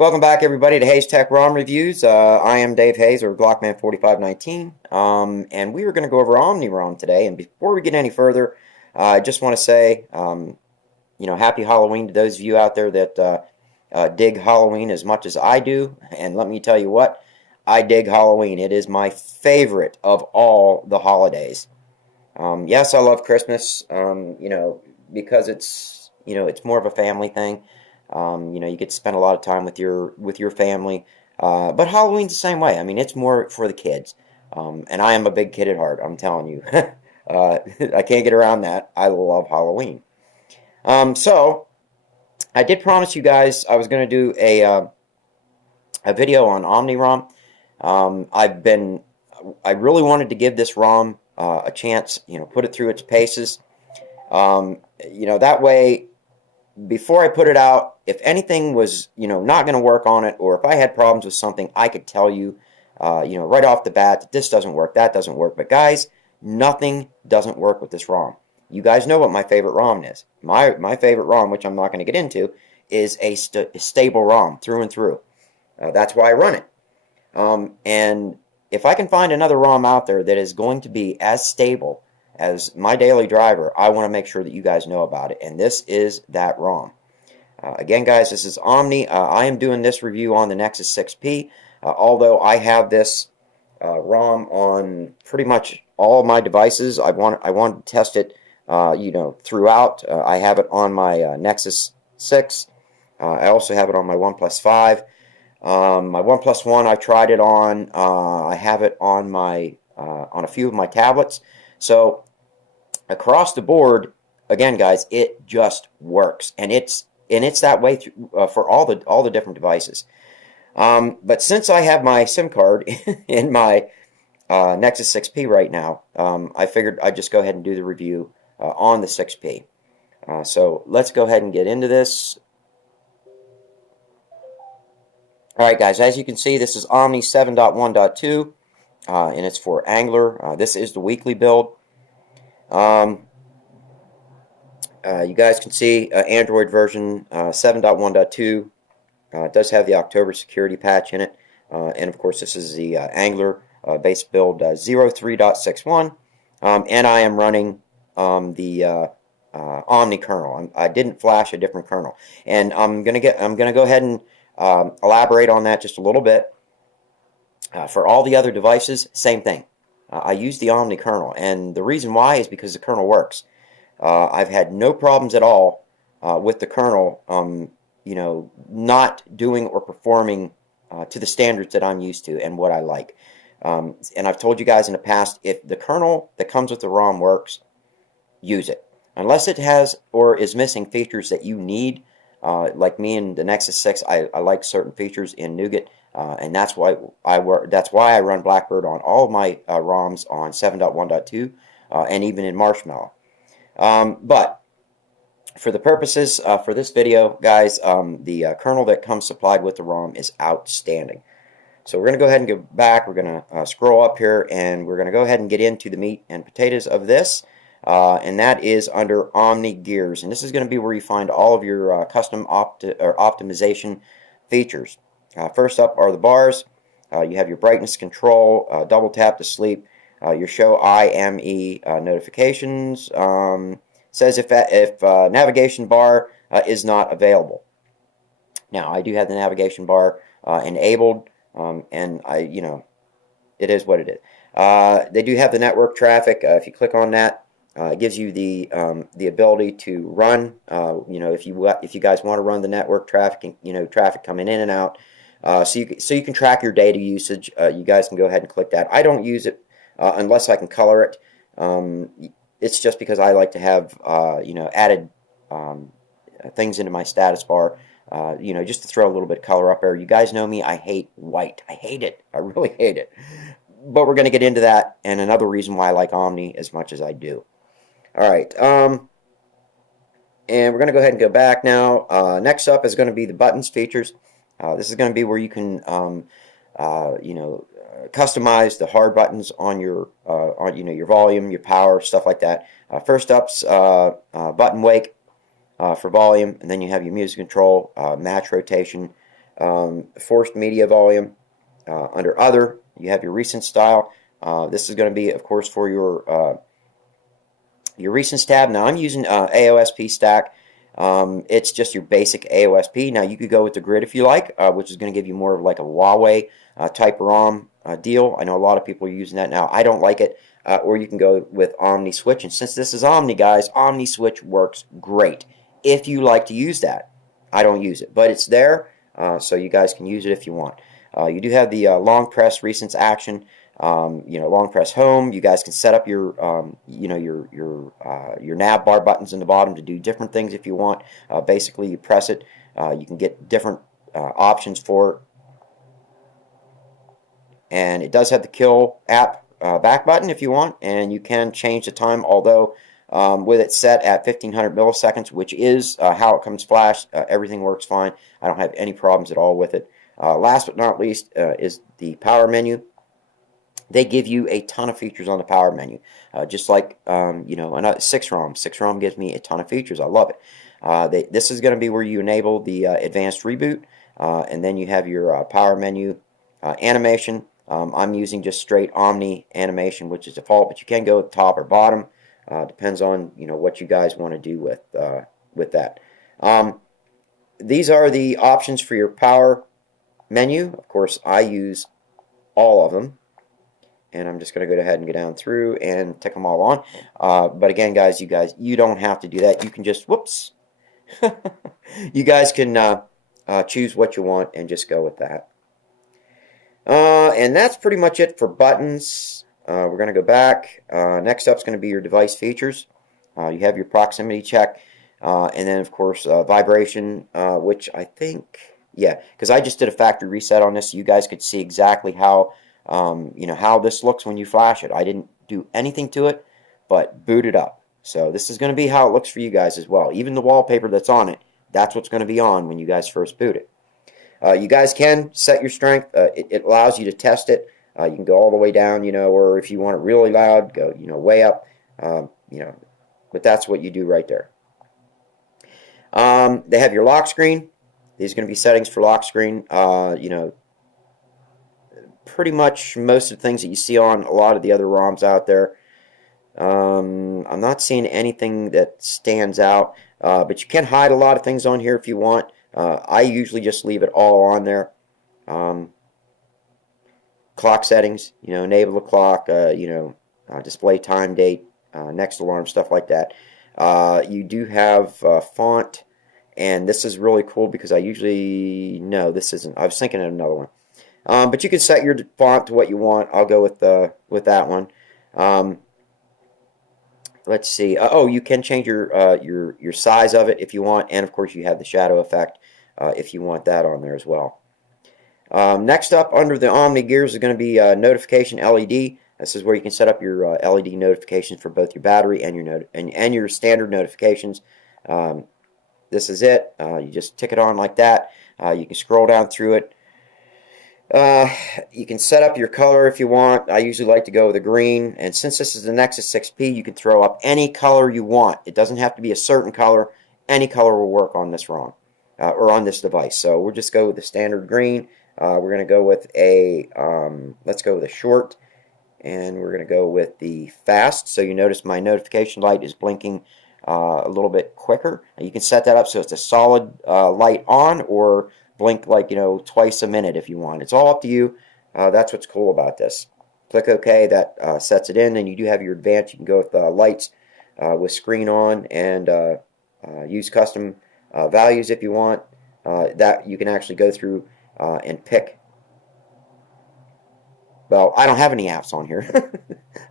Welcome back, everybody, to Hayes Tech ROM Reviews. I am Dave Hayes, or Glockman4519, and we are going to go over Omni Rom today. And before we get any further, I just want to say, happy Halloween to those of you out there that dig Halloween as much as I do. And let me tell you what, I dig Halloween. It is my favorite of all the holidays. Yes, I love Christmas, because it's more of a family thing. You get to spend a lot of time with your family. But Halloween's the same way. I mean, it's more for the kids. And I am a big kid at heart, I'm telling you. I can't get around that. I love Halloween. So, I did promise you guys I was going to do a video on Omni Rom. I really wanted to give this ROM a chance, put it through its paces. That way, before I put it out, if anything was, not going to work on it, or if I had problems with something, I could tell you, right off the bat that this doesn't work, that doesn't work. But guys, nothing doesn't work with this ROM. You guys know what my favorite ROM is. My favorite ROM, which I'm not going to get into, is a stable ROM through and through. That's why I run it. And if I can find another ROM out there that is going to be as stable as my daily driver, I want to make sure that you guys know about it, and this is that ROM. Again, guys, this is Omni. I am doing this review on the Nexus 6P, although I have this ROM on pretty much all my devices. I want to test it, throughout. I have it on my Nexus 6. I also have it on my OnePlus 5. My OnePlus 1, I tried it on. I have it on on a few of my tablets. So across the board, again, guys, it just works, and it's that way for all the different devices. But since I have my SIM card in my Nexus 6P right now, I figured I'd just go ahead and do the review on the 6P. So let's go ahead and get into this. All right, guys, as you can see, this is Omni 7.1.2, and it's for Angular. This is the weekly build. You guys can see Android version 7.1.2. It does have the October security patch in it. And of course, this is the Angular base build 03.61. And I am running the Omni kernel. I didn't flash a different kernel. And I'm gonna go ahead and elaborate on that just a little bit. For all the other devices, same thing. I use the Omni kernel, and the reason why is because the kernel works. I've had no problems at all with the kernel, not doing or performing to the standards that I'm used to and what I like. And I've told you guys in the past, if the kernel that comes with the ROM works, use it. Unless it has or is missing features that you need, like me in the Nexus 6, I like certain features in Nougat. And that's why I run Blackbird on all of my ROMs on 7.1.2 and even in Marshmallow. But for the purposes for this video, guys, the kernel that comes supplied with the ROM is outstanding. So we're going to go ahead and go back. We're going to scroll up here, and we're going to go ahead and get into the meat and potatoes of this. And that is under Omni Gears. And this is going to be where you find all of your custom optimization features. First up are the bars. You have your brightness control, double tap to sleep, your show IME notifications. Says if navigation bar is not available. Now, I do have the navigation bar enabled, and it is what it is. They do have the network traffic. If you click on that, it gives you the ability to run. If you guys want to run the network traffic, traffic coming in and out. So you can track your data usage. You guys can go ahead and click that. I don't use it unless I can color it. It's just because I like to have added things into my status bar. Just to throw a little bit of color up there. You guys know me. I hate white. I hate it. I really hate it. But we're going to get into that, and another reason why I like Omni as much as I do. All right. And we're going to go ahead and go back now. Next up is going to be the buttons features. This is going to be where you can, customize the hard buttons on your, your volume, your power, stuff like that. First up's button wake for volume, and then you have your music control, match rotation, forced media volume. Under Other, you have your recent style. This is going to be, of course, for your recents tab. Now I'm using AOSP stack. It's just your basic AOSP. Now you could go with the grid if you like, which is going to give you more of like a Huawei type ROM deal. I know a lot of people are using that now. I don't like it. Or you can go with Omni Switch. And since this is Omni, guys, Omni Switch works great if you like to use that. I don't use it, but it's there, so you guys can use it if you want. You do have the long press recents action. Long press home. You guys can set up your your nav bar buttons in the bottom to do different things if you want. Basically, you press it. You can get different options for it. And it does have the kill app back button if you want, and you can change the time, although with it set at 1500 milliseconds, which is how it comes flash, everything works fine. I don't have any problems at all with it. Last but not least is the power menu. They give you a ton of features on the power menu, just like another 6ROM. 6ROM gives me a ton of features. I love it. This is going to be where you enable the advanced reboot, and then you have your power menu animation. I'm using just straight Omni animation, which is default, but you can go with top or bottom. Depends on what you guys want to do with that. These are the options for your power menu. Of course, I use all of them. And I'm just going to go ahead and go down through and tick them all on. But again, guys, you don't have to do that. You can just, whoops. You guys can choose what you want and just go with that. And that's pretty much it for buttons. We're going to go back. Next up is going to be your device features. You have your proximity check. And then, of course, vibration, which I think, yeah, because I just did a factory reset on this. So you guys could see exactly how how this looks when you flash it. I didn't do anything to it, but boot it up. So this is going to be how it looks for you guys as well. Even the wallpaper that's on it, that's what's going to be on when you guys first boot it. You guys can set your strength. It allows you to test it. You can go all the way down, or if you want it really loud, go, way up, but that's what you do right there. They have your lock screen. These are going to be settings for lock screen. Pretty much most of the things that you see on a lot of the other ROMs out there. I'm not seeing anything that stands out, but you can hide a lot of things on here if you want. I usually just leave it all on there. Clock settings, enable the clock, display time, date, next alarm, stuff like that. You do have font, and this is really cool because I usually, no, this isn't, I was thinking of another one. But you can set your font to what you want. I'll go with that one. Let's see. You can change your size of it if you want, and of course you have the shadow effect if you want that on there as well. Next up, under the Omni gears, is going to be notification LED. This is where you can set up your LED notifications for both your battery and your standard notifications. This is it. You just tick it on like that. You can scroll down through it. You can set up your color if you want. I usually like to go with a green, and since this is the Nexus 6P, you can throw up any color you want. It doesn't have to be a certain color. Any color will work on this ROM or on this device. So we'll just go with the standard green. We're going to go with let's go with a short, and we're going to go with the fast. So you notice my notification light is blinking a little bit quicker. You can set that up so it's a solid light on, or blink like twice a minute if you want. It's all up to you. That's what's cool about this. Click OK. That sets it in, and you do have your advanced. You can go with lights with screen on, and use custom values if you want. That you can actually go through and pick. Well, I don't have any apps on here.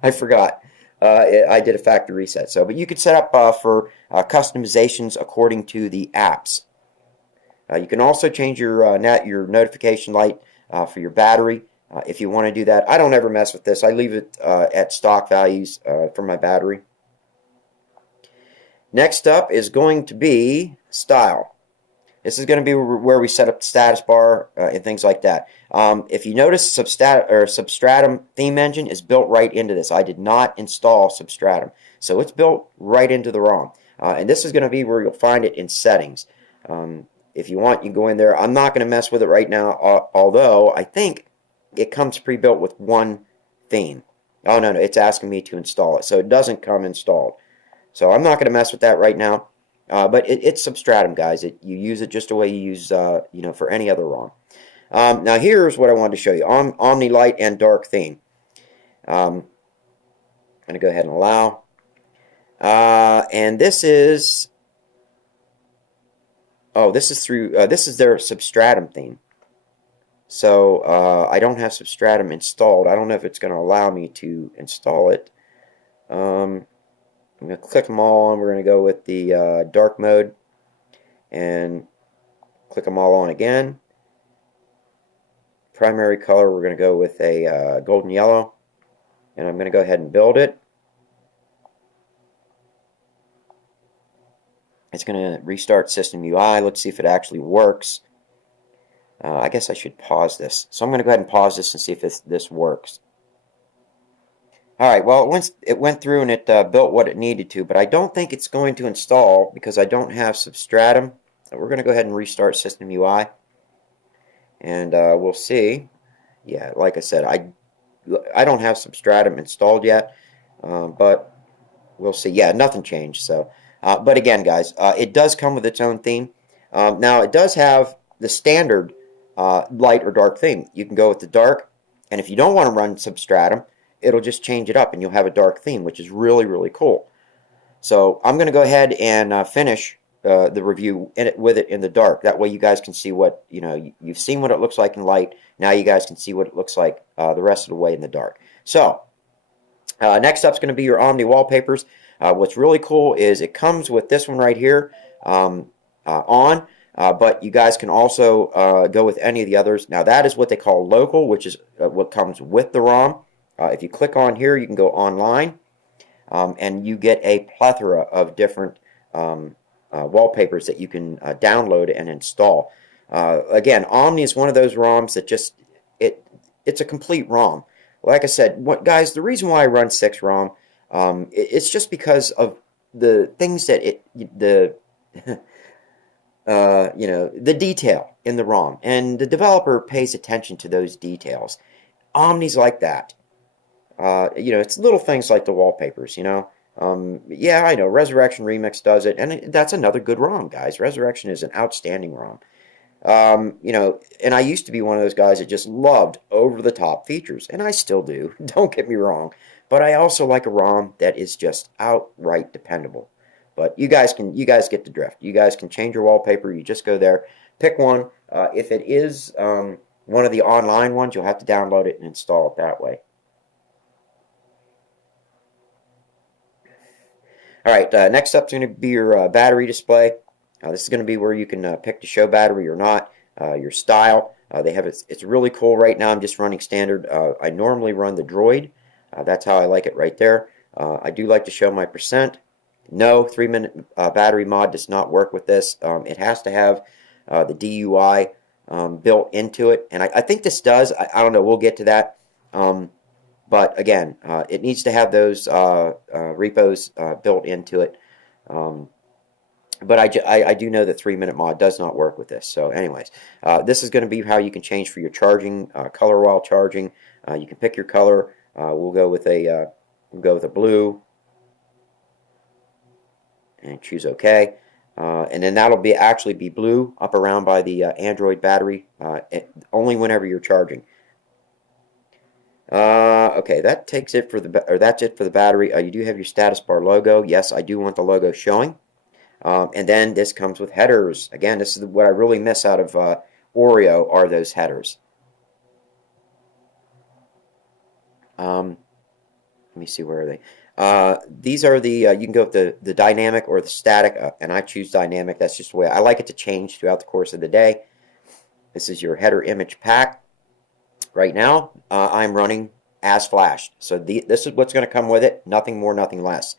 I forgot. I did a factory reset. But you could set up for customizations according to the apps. You can also change your notification light for your battery if you want to do that. I don't ever mess with this. I leave it at stock values for my battery. Next up is going to be style. This is going to be where we set up the status bar and things like that. If you notice, Substratum theme engine is built right into this. I did not install Substratum, so it's built right into the ROM. And this is going to be where you'll find it in settings. If you want, you go in there. I'm not going to mess with it right now, although I think it comes pre-built with one theme. Oh, no, it's asking me to install it, so it doesn't come installed. So I'm not going to mess with that right now. But it's Substratum, guys. You use it just the way you use, for any other ROM. Now here's what I wanted to show you. Omni Light and Dark theme. I'm going to go ahead and allow. And this is... Oh, this is through... this is their Substratum theme. So I don't have Substratum installed. I don't know if it's going to allow me to install it. I'm going to click them all on. We're going to go with the dark mode and click them all on again. Primary color, we're going to go with a golden yellow, and I'm going to go ahead and build it. It's going to restart System UI. Let's see if it actually works. I guess I should pause this. So I'm going to go ahead and pause this and see if this works. Alright, well, it went through and it built what it needed to, but I don't think it's going to install because I don't have Substratum. So we're going to go ahead and restart System UI. And we'll see. Yeah, like I said, I don't have Substratum installed yet, but we'll see. Yeah, nothing changed. So, but again, guys, it does come with its own theme. Now, it does have the standard light or dark theme. You can go with the dark, and if you don't want to run Substratum, it'll just change it up and you'll have a dark theme, which is really, really cool. So I'm going to go ahead and finish the review with it in the dark. That way you guys can see what, you've seen what it looks like in light. Now you guys can see what it looks like the rest of the way in the dark. So next up is going to be your Omni Wallpapers. What's really cool is it comes with this one right here but you guys can also go with any of the others. Now that is what they call local, which is what comes with the ROM. If you click on here, you can go online, and you get a plethora of different wallpapers that you can download and install. Again, Omni is one of those ROMs that just, it's a complete ROM. Like I said, guys, the reason why I run 6-ROM, it's just because of the things that the detail in the ROM, and the developer pays attention to those details. Omni's like that. It's little things like the wallpapers, yeah, I know, Resurrection Remix does it, and that's another good ROM, guys. Resurrection is an outstanding ROM. And I used to be one of those guys that just loved over-the-top features, and I still do, don't get me wrong, but I also like a ROM that is just outright dependable. But you guys get the drift. You guys can change your wallpaper. You just go there, pick one. If it is one of the online ones, you'll have to download it and install it that way. Alright, next up is going to be your battery display. This is going to be where you can pick to show battery or not, your style. They have it's really cool right now. I'm just running standard. I normally run the Droid. That's how I like it right there. I do like to show my percent. No, 3-minute battery mod does not work with this. It has to have the DUI built into it, and I think this does. I don't know. We'll get to that. But again, it needs to have those repos built into it. But I do know that 3-minute mod does not work with this. So anyways, this is going to be how you can change for your charging, color while charging. You can pick your color. We'll go with a blue and choose OK. And then that'll actually be blue up around by the Android battery, only whenever you're charging. Okay, that's it for the battery. You do have your status bar logo. Yes, I do want the logo showing. And then this comes with headers. Again, this is what I really miss out of Oreo are those headers. Let me see, where are they? These are the, you can go with the dynamic or the static, and I choose dynamic. That's just the way I like it to change throughout the course of the day. This is your header image pack. Right now, I'm running as flashed. So this is what's going to come with it. Nothing more, nothing less.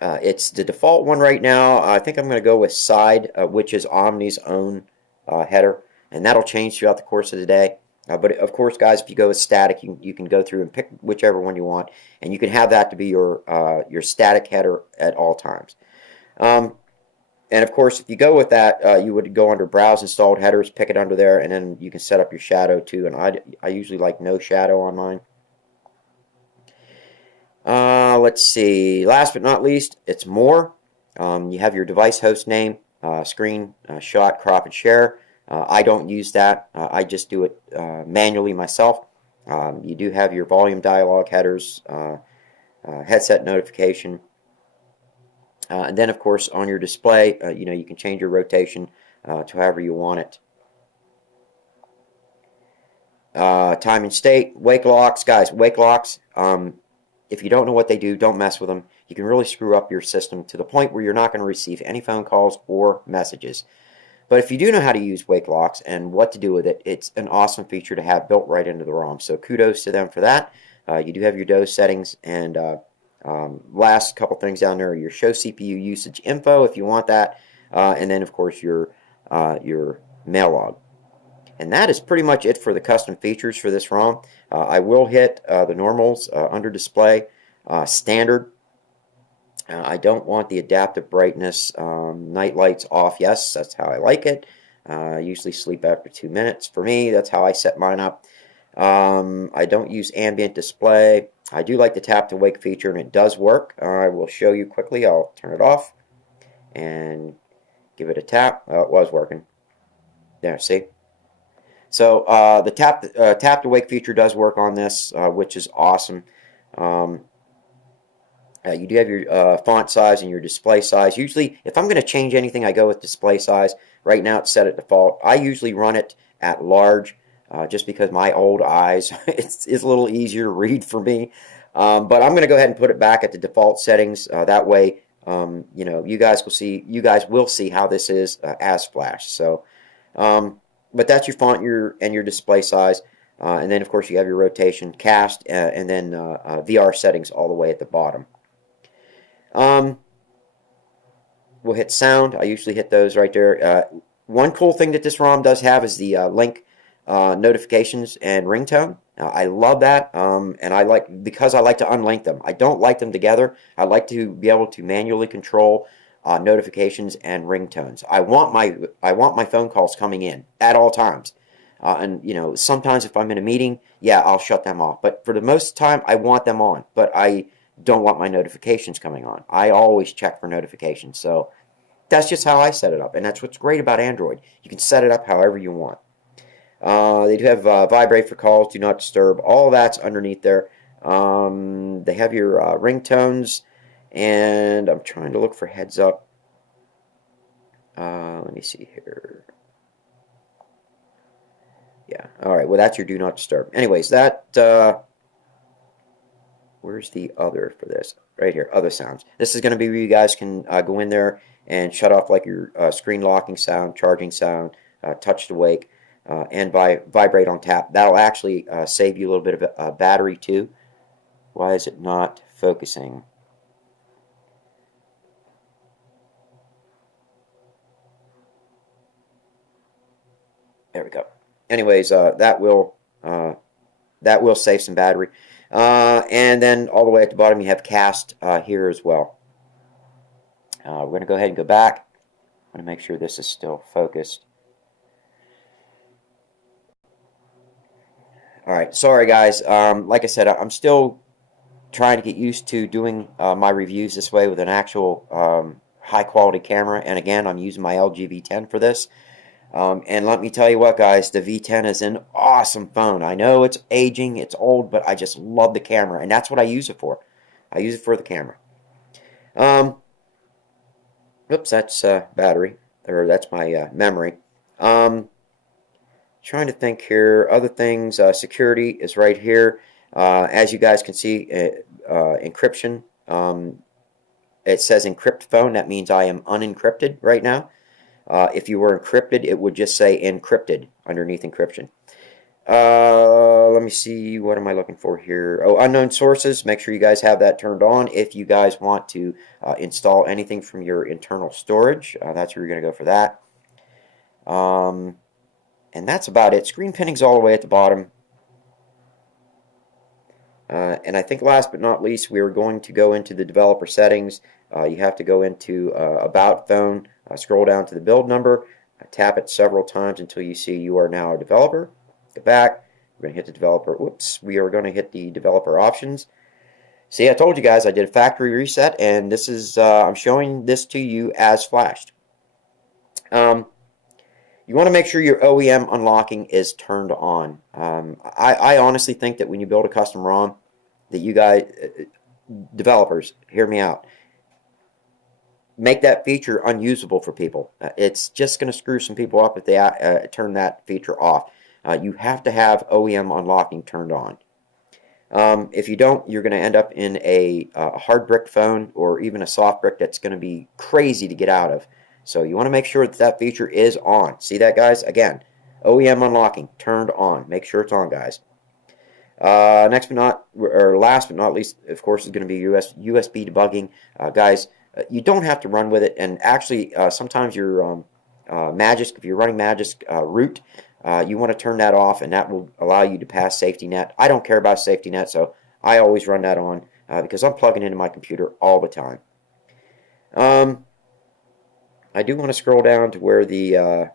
It's the default one right now. I think I'm going to go with side, which is Omni's own header. And that'll change throughout the course of the day. But of course, guys, if you go with static, you can go through and pick whichever one you want. And you can have that to be your static header at all times. And of course, if you go with that, you would go under Browse Installed Headers, pick it under there, and then you can set up your shadow too. And I usually like no shadow on mine. Let's see. Last but not least, it's more. You have your device host name, screen, shot, crop, and share. I don't use that. I just do it manually myself. You do have your volume dialog headers, headset notification. And then, of course, on your display, you can change your rotation to however you want it. Time and state, wake locks. Guys, wake locks, if you don't know what they do, don't mess with them. You can really screw up your system to the point where you're not going to receive any phone calls or messages. But if you do know how to use wake locks and what to do with it, it's an awesome feature to have built right into the ROM. So kudos to them for that. You do have your DOS settings, and last couple things down there are your show CPU usage info if you want that, and then of course your mail log. And that is pretty much it for the custom features for this ROM. I will hit the normals under display, standard. I don't want the adaptive brightness, night lights off. Yes, that's how I like it. I usually sleep after 2 minutes. For me, that's how I set mine up. I don't use ambient display. I do like the tap to wake feature, and it does work. I will show you quickly. I'll turn it off and give it a tap. Oh, it was working. There, see? So the tap to wake feature does work on this, which is awesome. You do have your font size and your display size. Usually, if I'm going to change anything, I go with display size. Right now, it's set at default. I usually run it at large, just because my old eyes, it's a little easier to read for me. But I'm going to go ahead and put it back at the default settings. That way, you guys will see how this is as Flash. So. But that's your font and your display size. And then, of course, you have your rotation, cast, and then VR settings all the way at the bottom. We'll hit sound. I usually hit those right there. One cool thing that this ROM does have is the link notifications and ringtone. I love that, and because I like to unlink them. I don't like them together. I like to be able to manually control notifications and ringtones. I want my phone calls coming in at all times, and sometimes if I'm in a meeting, yeah, I'll shut them off. But for the most time, I want them on. But I don't want my notifications coming on. I always check for notifications. So that's just how I set it up, and that's what's great about Android. You can set it up however you want. They do have vibrate for calls, do not disturb. All that's underneath there. They have your ringtones. And I'm trying to look for heads up. Let me see here. Yeah, all right. Well, that's your do not disturb. Anyways, where's the other for this? Right here, other sounds. This is going to be where you guys can go in there and shut off like your screen locking sound, charging sound, touch to wake, and vibrate on tap. That'll actually save you a little bit of battery too. Why is it not focusing? There we go. Anyways, that will save some battery. And then all the way at the bottom, you have cast here as well. We're going to go ahead and go back. I want to make sure this is still focused. All right, sorry guys. Like I said, I'm still trying to get used to doing my reviews this way with an actual high quality camera. And again, I'm using my LG V10 for this. And let me tell you what, guys, the V10 is an awesome phone. I know it's aging, it's old, but I just love the camera, and that's what I use it for. I use it for the camera. Oops, that's battery, or that's my memory. Trying to think here. Other things, security is right here. As you guys can see, encryption. It says encrypt phone. That means I am unencrypted right now. If you were encrypted, it would just say encrypted underneath encryption. Let me see, what am I looking for here? Oh, unknown sources. Make sure you guys have that turned on if you guys want to install anything from your internal storage. That's where you're going to go for that. And that's about it. Screen pinning's all the way at the bottom. And I think last but not least, we are going to go into the developer settings. You have to go into About Phone, Scroll down to the build number, tap it several times until you see you are now a developer. Go back, we're going to hit the developer, whoops, we are going to hit the developer options. See, I told you guys I did a factory reset, and this is, I'm showing this to you as flashed. You want to make sure your OEM unlocking is turned on. I honestly think that when you build a custom ROM, that you guys, developers, hear me out, make that feature unusable for people. It's just going to screw some people up if they turn that feature off. You have to have OEM unlocking turned on. If you don't, you're going to end up in a hard brick phone or even a soft brick that's going to be crazy to get out of. So you want to make sure that that feature is on. See that, guys? Again, OEM unlocking turned on. Make sure it's on, guys. Last but not least, of course, is going to be USB debugging. Guys, you don't have to run with it. And actually, sometimes your Magisk, if you're running Magisk root, you want to turn that off, and that will allow you to pass safety net. I don't care about safety net, so I always run that on because I'm plugging into my computer all the time. I do want to scroll down to where the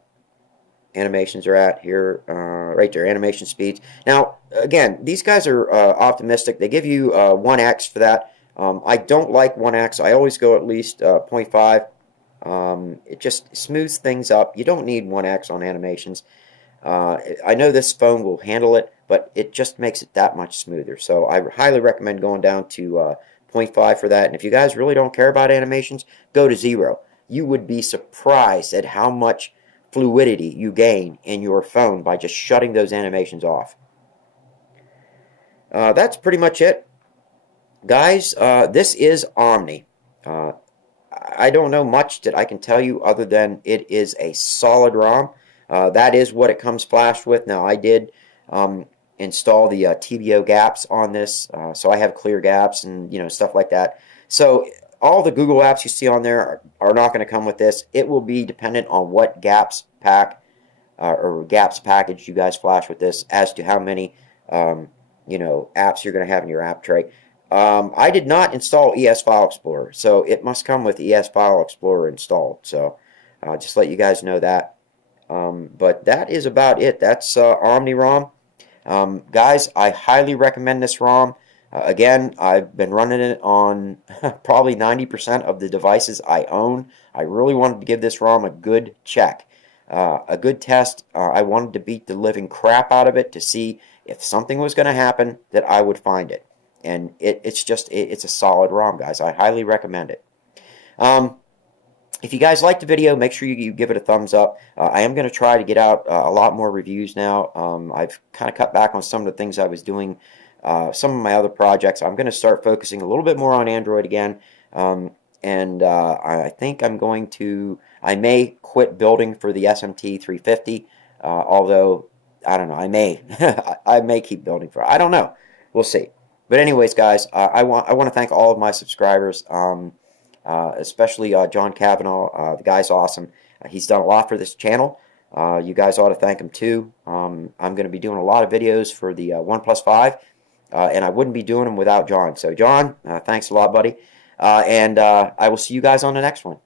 animations are at here, right there, animation speeds. Now, again, these guys are optimistic. They give you 1x for that. I don't like 1x. I always go at least 0.5. It just smooths things up. You don't need 1x on animations. I know this phone will handle it, but it just makes it that much smoother. So I highly recommend going down to 0.5 for that. And if you guys really don't care about animations, go to 0. You would be surprised at how much fluidity you gain in your phone by just shutting those animations off. That's pretty much it. Guys, this is Omni. I don't know much that I can tell you other than it is a solid ROM. That is what it comes flashed with. Now, I did install the TBO gaps on this, so I have clear gaps and stuff like that. So all the Google apps you see on there are not going to come with this. It will be dependent on what gaps pack or gaps package you guys flash with this as to how many apps you're going to have in your app tray. I did not install ES File Explorer, so it must come with ES File Explorer installed. So just let you guys know that. But that is about it. That's Omni Rom. Guys, I highly recommend this ROM. Again, I've been running it on probably 90% of the devices I own. I really wanted to give this ROM a good check, a good test. I wanted to beat the living crap out of it to see if something was going to happen that I would find it. And it's a solid ROM, guys. I highly recommend it. If you guys liked the video, make sure you give it a thumbs up. I am going to try to get out a lot more reviews now. I've kind of cut back on some of the things I was doing, some of my other projects. I'm going to start focusing a little bit more on Android again. I think I may quit building for the SMT 350, although, I don't know, I may keep building for it. I don't know. We'll see. But anyways, guys, I want to thank all of my subscribers. Especially John Cavanaugh. The guy's awesome. He's done a lot for this channel. You guys ought to thank him too. I'm going to be doing a lot of videos for the OnePlus 5, and I wouldn't be doing them without John. So John, thanks a lot, buddy. I will see you guys on the next one.